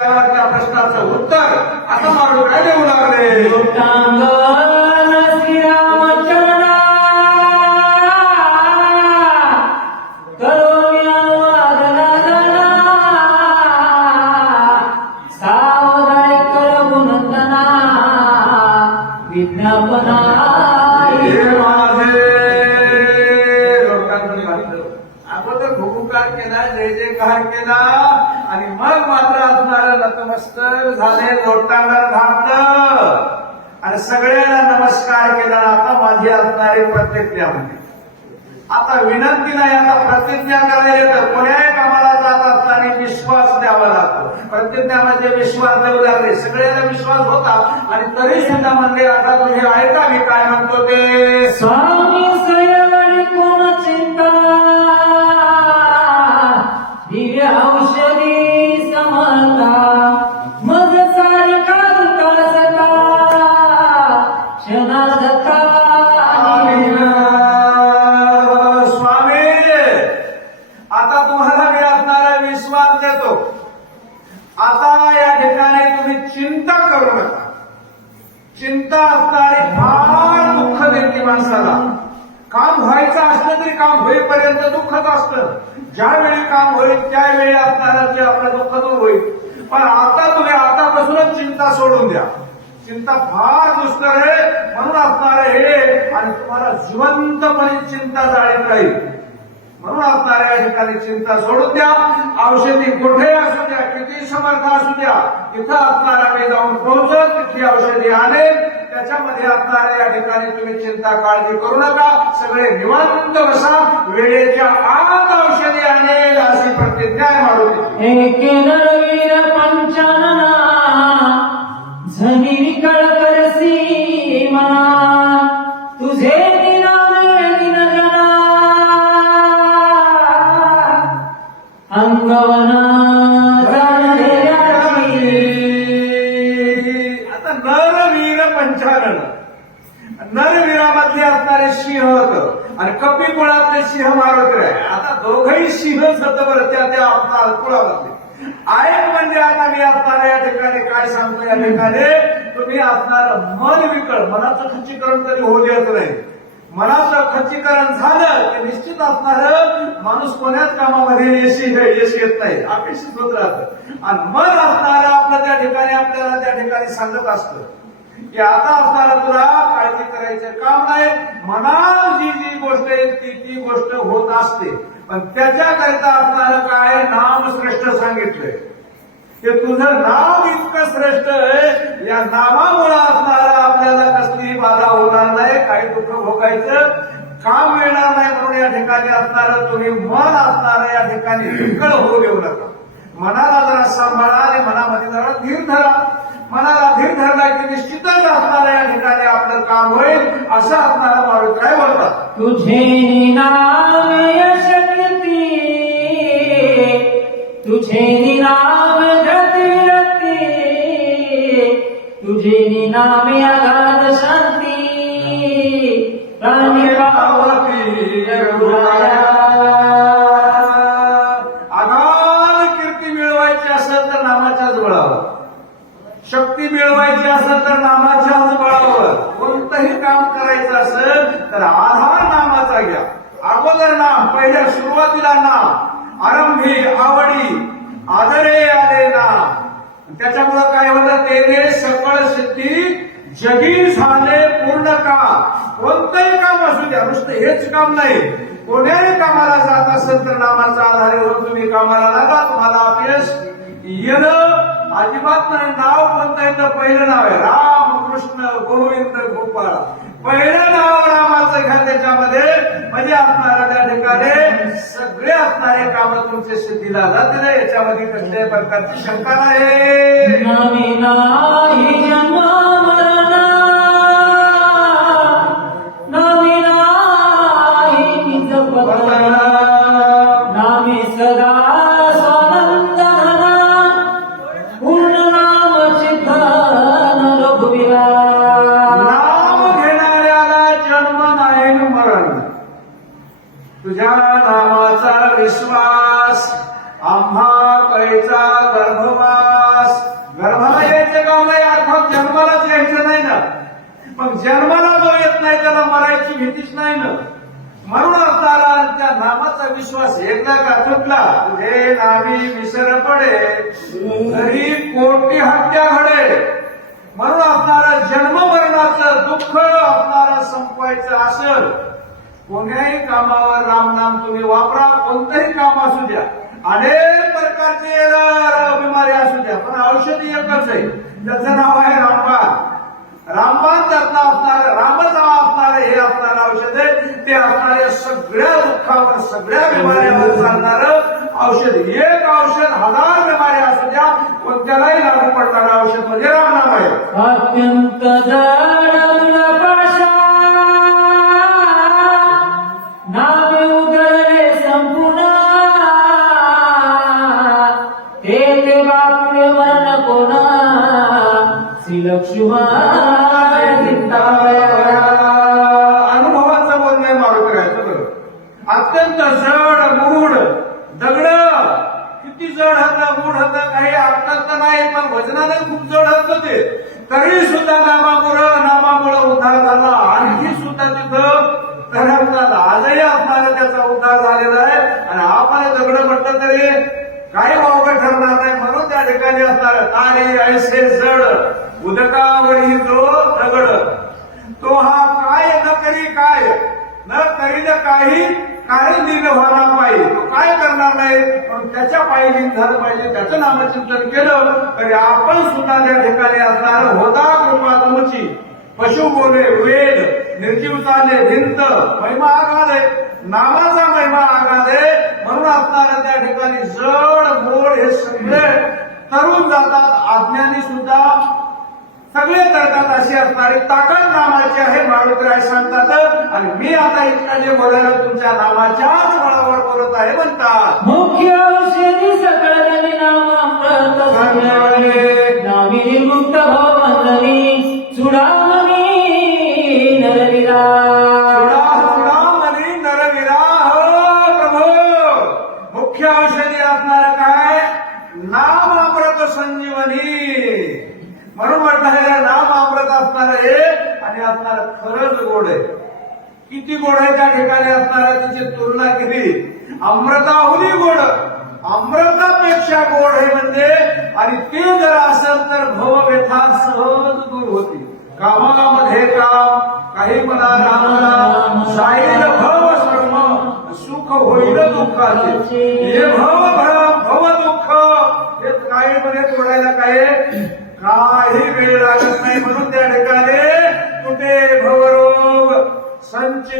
त्या प्रश्नाचं उत्तर आता मारून काय देऊ लागले. अगोदर भूमुकार केला जय जयकार केला. आणि मग मात्र असणारं नतमस्तक झाले लोटांगर थांबलं आणि सगळ्यांना नमस्कार केला आता माझी असणारी प्रतिज्ञा म्हणजे. आता विनंती नाही आता प्रतिज्ञा करायला तर कोण्याही कामाला जात असताना विश्वास द्यावा लागतो. प्रतिज्ञा म्हणजे विश्वास देऊ लागले. सगळ्यांना विश्वास होता. आणि तरी सुद्धा म्हणजे आता तुम्ही ऐका मी काय म्हणतो ते. स्वामी कोण चिंता? दिव्य समता मग सारखा दुका सता. क्षणाधता स्वामी आता तुम्हाला मी असणारा विश्वास देतो. आता या ठिकाणी तुम्ही चिंता करू नका. चिंता असणारी फार दुःख देते माणसाला. काम व्हायचं असलं तरी काम होईपर्यंत दुःखच असतं. ज्यावेळी काम होईल त्यावेळी असणारा ते आपलं दुःख दूर होईल. पण आता तुम्ही आतापासूनच चिंता सोडून द्या. चिंता फार दुष्कर आहे म्हणून असणार हे आणि तुम्हाला जिवंतपणे चिंता जाळीत राहील. म्हणून असणाऱ्या या ठिकाणी चिंता सोडून द्या. औषधी कुठे असू द्या किती समर्थ असू द्या तिथं असणारा मी जाऊन पोहोचत तिथली औषधी आणेल. त्याच्यामध्ये असणाऱ्या या ठिकाणी तुम्ही चिंता काळजी करू नका. सगळे निवांत बसा. वेळेच्या आत औषधी आणेल अशी प्रतिज्ञा आहे मारुतीची एके पंचानना झनी विकळ करसी मना अंगवना आता नरवीर पंचारण. नरवीरामधले असणारे सिंह होत. आणि कपी कुळातले सिंह मारत आहे आता दोघही सिंहच होतं बरं त्या त्या आपला कुळामधले. आहेत म्हणजे आता मी असणार या ठिकाणी. काय सांगतो या ठिकाणी? तुम्ही असणार मन विकळ. मनाचं खच्चीकरण तरी होऊ देत नाही. मनाचं खच्चीकरण झालं की निश्चित असणार माणूस कोण्याच कामामध्ये यश यश येत नाही. अपेक्षित होत राहतं. आणि मन असणार आपलं त्या ठिकाणी आपल्याला त्या ठिकाणी सांगत असतं की आता असणार तुला काळजी करायचं काम नाही. मनात जी जी गोष्ट आहे ती ती गोष्ट होत असते. पण त्याच्याकरिता असणार काय? नाम श्रेष्ठ सांगितलंय. ते तुझं नाव इतकं श्रेष्ठ आहे या नामामुळं असणारा आपल्याला कसलीही बाधा होणार नाही काही दुःख भोगायचं काम मिळणार नाही म्हणून या ठिकाणी असणार तुम्ही मन असणार या ठिकाणी विकळ होऊ देऊ नका. मनाला जरा सांभाळा आणि मनामध्ये जरा धीर धरा. मनाला धीर धरला की निश्चितच असणाऱ्या या ठिकाणी आपलं काम होईल असं असणारा माणूस काय बोलतात तुझे नाम तुझे तुझे नामे अगाध शांती राणी पावती अगाध कीर्ती मिळवायची असेल तर नामाच्याच बळावर. शक्ती मिळवायची असेल तर नामाच्याच बळावर. कोणतंही काम करायचं असेल तर आधार नामाचा घ्या. अगोदर नाम पहिल्या सुरुवातीला नाम. आरंभी आवडी आदरे आले नाम. त्याच्यामुळं काय होतं? ते सकळ सिद्धी जगी झाले पूर्ण काम. कोणतंही काम असू द्या नुसतं हेच काम नाही. कोण्याही कामाला जात असेल तर नामाचा आधार होऊन तुम्ही कामाला लागा. तुम्हाला अपयश येणं अजिबात नाही. नाव कोणतं येतं पहिलं नाव आहे राम कृष्ण गोविंद गोपाळ. पहिलं नाव रामाचं घ्या त्याच्यामध्ये. म्हणजे आपणाला त्या ठिकाणी सगळे असणारे काम तुमचे सिद्धीला जातील याच्यामध्ये कसल्याही प्रकारची शंका नाही. घेतीच नाही ना. म्हणून असणारा त्या नामाचा विश्वास एकदा का तुटला हे नामी विसर पडे तरी कोटी हत्या घडे. म्हणून असणारा जन्ममरणाचं दुःख असणारा संपवायचं असेल. कोण्याही कामावर रामनाम तुम्ही वापरा कोणतंही काम असू द्या. अनेक प्रकारचे बिमारी असू द्या पण औषधी एकच आहे. त्याचं नाव आहे रामबाण. रामबाण त्यातला असणार रामच हे असणार औषध आहे. ते असणाऱ्या सगळ्या दुःखावर सगळ्या बिमाऱ्यावर चालणार औषध. एक औषध हजार बिमाऱ्या असं द्या कोणत्यालाही लागू पडणारं औषध म्हणजे रामनाम आहे अत्यंत किती गुण होता काही आपल्यात तर नाही पण वजनाने खूप जड होतं. ते तरी सुद्धा नामामुळं नामामुळं उद्धार झाला. आणखी सुद्धा तिथं करतात आजही असणारा त्याचा उद्धार झालेला आहे. आणि आपण दगड म्हटलं तरी काही वावगं ठरणार नाही. म्हणून त्या ठिकाणी असणार तारी ऐसे जड उदकावरी जो दगड. तो हा काय न करी काय? न करीन काही काही दिन व्हायला पाहिजे तो काय करणार नाही? पण त्याच्या पायी दिन झालं पाहिजे त्याचं नामचिंतन केलं तरी आपण सुद्धा त्या ठिकाणी असणार. होता कृपा तुमची. पशु बोले वेद निर्जीव चाले भिंत महिमा आघाले. आहे नामाचा महिमा आघाले. आहे म्हणून असणाऱ्या त्या ठिकाणी जड मोड हे सगळे तरुण जातात. आज्ञानी सुद्धा सगळे करतात अशी असणारी ताकद नामाची आहे मारुतीराय सांगतात. आणि मी आता इतका जे बोलायला तुमच्या नामाच्याच बळावर बोलत आहे म्हणतात. मुख्य औषधी सकळ जनी नाम नामी मुक्त भवबंधनी चुडामणी नरविरा चुडा चुडामणी नरविरा हो प्रभो मुख्य औषधी असणार काय नाम अमृत संजीवनी म्हणून म्हटलं हे नाम अमृत असणार हे आणि असणार खरंच गोड आहे. किती गोड आहे त्या ठिकाणी असणारा तिची तुलना केली. अमृताहुनी गोड. अमृतापेक्षा गोड हे म्हणजे आणि ते जर असेल तर भव व्यथा सहज दूर होती. कामामध्ये काम काही मला रामला साईल भव श्रम सुख होईल दुःखाचे. हे भव भ्रम भव दुःख. हे काही मध्ये तोडायला काय काही वेळ लागत नाही म्हणून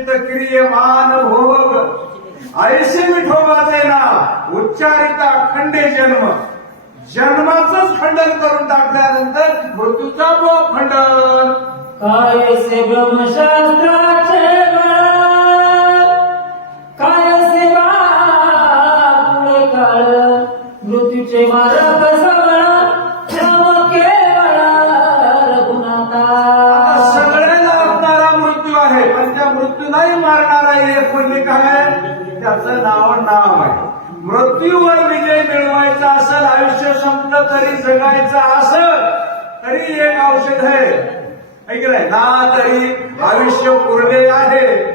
संचित क्रियमान भोग. ऐशी विठोबाचे ना उच्चारिता खंडे जन्म. जन्माच खंडन करून टाकल्यानंतर मृत्यूचा भोग खंडन. काय से ब्रह्मशास्त्राचे काय से पुढे काळ मृत्यूचे मारक मृत्यूवर विजय मिळवायचा असेल आयुष्य संपलं तरी जगायचं असेल तरी एक औषध आहे. ऐकलंय? नाही ना तरी आयुष्य पुरले आहे.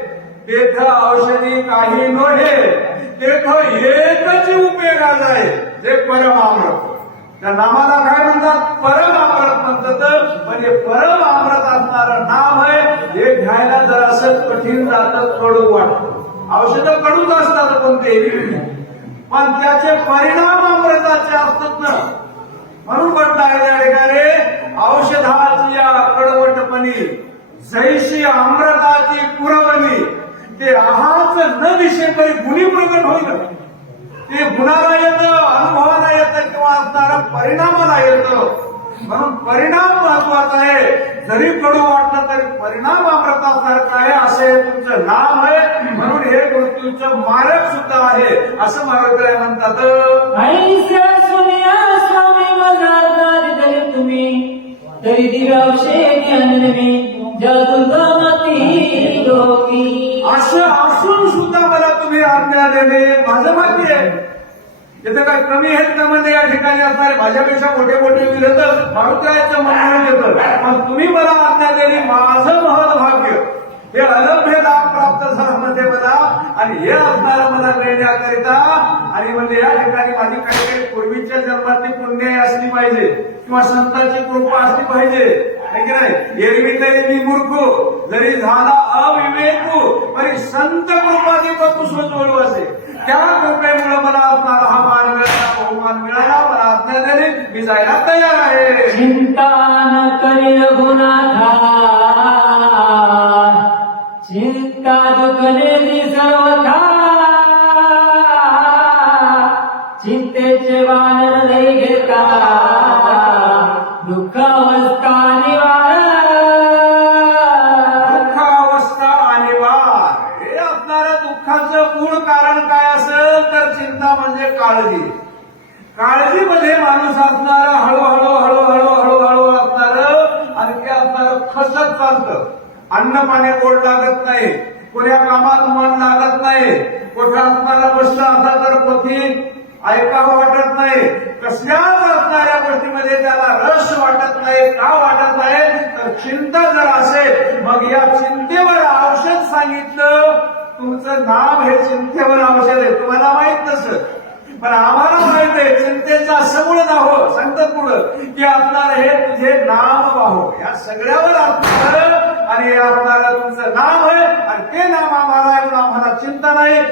तेथ औषधी काही नव्हे. तेथ एकच उपयोगाचं आहे जे परमामृत. त्या नामाला काय म्हणतात? परम अमृत म्हणतात. म्हणजे परम अमृत असणारं नाम आहे हे घ्यायला जर असं कठीण जातं कडू वाटतं. औषधं कडूच असतात पण ते. पण त्याचे परिणाम अमृताचे असतात ना. म्हणून म्हटलं आहे त्या ठिकाणी औषधाची या कडवटपणी जैशी अमृताची पुरवणी ते आहाच न दिशे गुणी प्रगट होईल ते गुणाला येतं अनुभवाला येतं किंवा असणारा परिणामाला येतं. म्हणून परिणाम महत्त्वाचा आहे. जरी कडू वाटलं तरी परिणाम अमृतासारखा आहे. असे तुमचं नाम आहे. म्हणून हे मृत्यूचं मारक सुद्धा आहे. असं मारुतीराय म्हणतात. स्वामी तरी तुम्ही. तरी दिव्यावशेनी अन्नमी जदुगमती लोकी. असं असून सुद्धा मला तुम्ही आज्ञा देणे माझं भाग्य आहे. तिथे काय कमी आहेत का म्हणजे या ठिकाणी असणारे माझ्यापेक्षा मोठे मोठे विरोधक? मारुतीरायचं म्हणून येतं. पण तुम्ही मला आज्ञा दिली माझं महत् भाग्य हे अलभ्य लाभ प्राप्त झालं म्हणजे मला आणि हे असणारं मला मिळण्याकरिता आणि म्हणजे या ठिकाणी माझी काही काही पूर्वीच्या जन्मातली पुण्य असली पाहिजे किंवा संतांची कृपा असली पाहिजे. एरवी तरी मी मूर्ख जरी झाला अविवेकू तरी संत कृपा दीपक सोजवळू असे त्या कृपेमुळे मला असणारा हा मान मिळाला बहुमान मिळाला मला आज्ञा मी जायला तयार आहे. चिंता न करी रघुनाथा चिंता दुखलेली सर्वथा. चिंतेचे वानर नाही घेता. काळजी. काळजीमध्ये माणूस असणार हळूहळू हळूहळू हळूहळू असणार आणि ते असणार खसत चालतं. अन्न पाणी गोड लागत नाही. कोण्या कामात मन लागत नाही. कुठं असणारा गोष्ट असा तर पोथी ऐकावं वाटत नाही. कसल्याच असणाऱ्या गोष्टीमध्ये त्याला रस वाटत नाही का वाटत नाही? तर चिंता जर असेल मग या चिंतेवर औषध सांगितलं तुमचं नाम हे चिंतेवर औषध आहे. तुम्हाला माहीत नसत पण आम्हाला माहीत आहे चिंतेचा समूळ नाव सांगतात पुढं की आपणार हे तुझे नाम वाहो. या सगळ्यावर असणार आणि हे तुमचं नाम आहे आणि ते नाम आम्हाला आहे आम्हाला चिंता नाही.